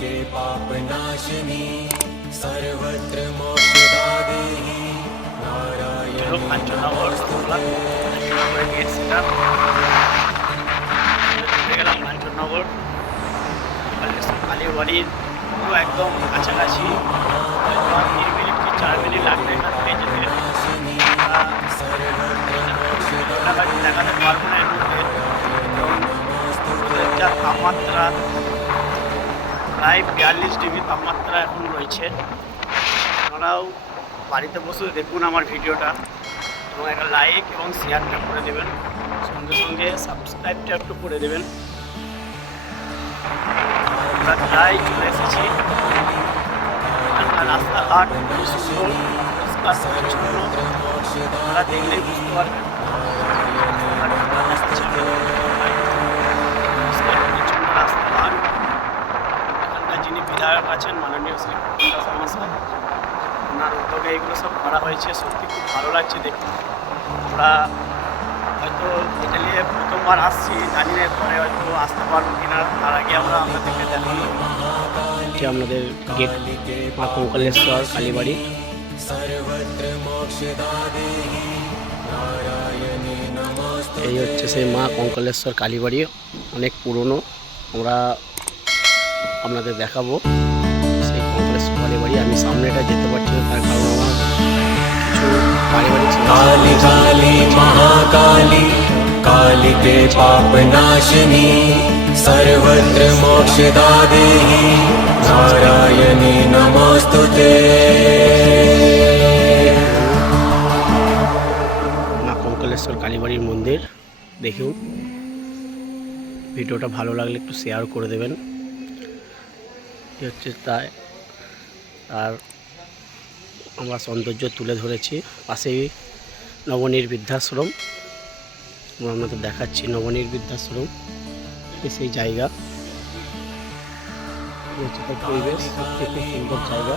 के पाप नाशिनी सर्वत्र मोक्षदा देहि नारायण কাঞ্চননগর কালীবাড়ির পুরো একদম কাছাকাছি, 3 মিনিট কি 4 মিনিট লাগবে এখান থেকে যেতে। দেখাতে পারবো না এর মধ্যে, যা তাপমাত্রা প্রায় 42 ডিগ্রি তাপমাত্রা এখন রয়েছে। আপনারাও বাড়িতে বসে দেখুন আমার ভিডিওটা, এবং একটা লাইক এবং শেয়ারটা করে দেবেন, সঙ্গে সঙ্গে সাবস্ক্রাইবটা একটু করে দেবেন। আমরা প্রায় চলে এসেছি। রাস্তাঘাট খুবই সুন্দর, পরিষ্কার পরিচ্ছন্ন, আপনারা দেখলেই বুঝতে পারবেন। রাস্তাঘাট, এখানকার যিনি বিধায়ক আছেন মাননীয় শ্রী প্রফুল্ল মহাশয়, ওনার উদ্যোগে এগুলো সব করা হয়েছে। সত্যি খুব ভালো লাগছে দেখতে। আমরা হয়তো এটা নিয়ে প্রথমবার আসছি, জানি না পরে হয়তো আসতে পারবো কিনা, তার আগে আমরা আপনাদেরকে দেখানো যে আমাদের গেট মা কঙ্কালেশ্বর কালীবাড়ি। এই হচ্ছে সেই মা কঙ্কালেশ্বর কালীবাড়ি, অনেক পুরনো। আমরা আপনাদের দেখাবো সেই কঙ্কালেশ্বর কালীবাড়ি। আমি সামনেটা যেতে পারছি না, তার কারণ আমার কিছু পারিবারিক काली काली महाकाली काली के पाप नाशिनी सर्वत्र मोक्षदा देहि नारायणी नमोस्तुते। মা কঙ্কালেশ্বর কালীবাড়ির মন্দির দেখুন। ভিডিওটা ভালো লাগলে একটু শেয়ার করে দেবেন। এই হচ্ছে তাই, আর আমরা সৌন্দর্য তুলে ধরেছি। পাশেই নবনীর বৃদ্ধাশ্রম, আমরা আপনাদের দেখাচ্ছি নবনীর বৃদ্ধাশ্রম। সেই জায়গা হচ্ছে তার পরিবেশ, সত্যি খুব সুন্দর জায়গা।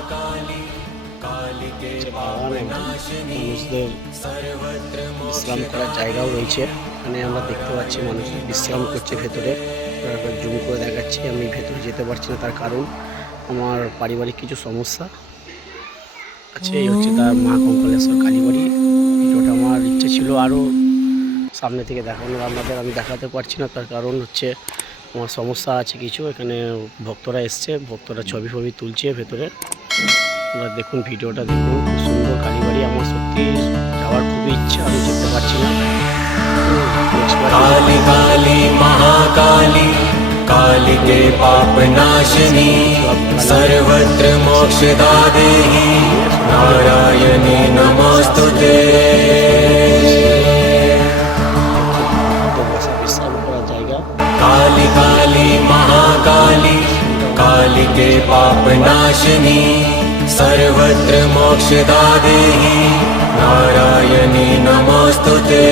বাগান, একদম মানুষদের বিশ্রাম করার জায়গাও রয়েছে। এখানে আমরা দেখতে পাচ্ছি মানুষ বিশ্রাম করছে ভেতরে। একবার জুম করে দেখাচ্ছি। আমি ভেতরে যেতে পারছি না, তার কারণ আমার পারিবারিক কিছু সমস্যা আছে। এই হচ্ছে তার মা কঙ্কালেশ্বর কালীবাড়ি। ভিডিওটা আমার ইচ্ছে ছিল আরও সামনে থেকে দেখানোর, আপনাদের আমি দেখাতে পারছি না, তার কারণ হচ্ছে আমার সমস্যা আছে কিছু। এখানে ভক্তরা এসছে, ভক্তরা ছবি ফবি তুলছে ভেতরে। আপনারা দেখুন, ভিডিওটা দেখুন। খুব সুন্দর কালীবাড়ি, আমার সত্যি যাওয়ার খুবই ইচ্ছা, আমি যেতে পারছি না। काली काली महाकाली काली के पाप नाशिनी सर्वत्र मोक्षदा देहि नारायणी नमोस्तुते। বিশ্রাম করার জায়গা। काली काली महाकाली काली के पाप नाशिनी सर्वत्र मोक्षदा देहि नारायणी नमोस्तुते।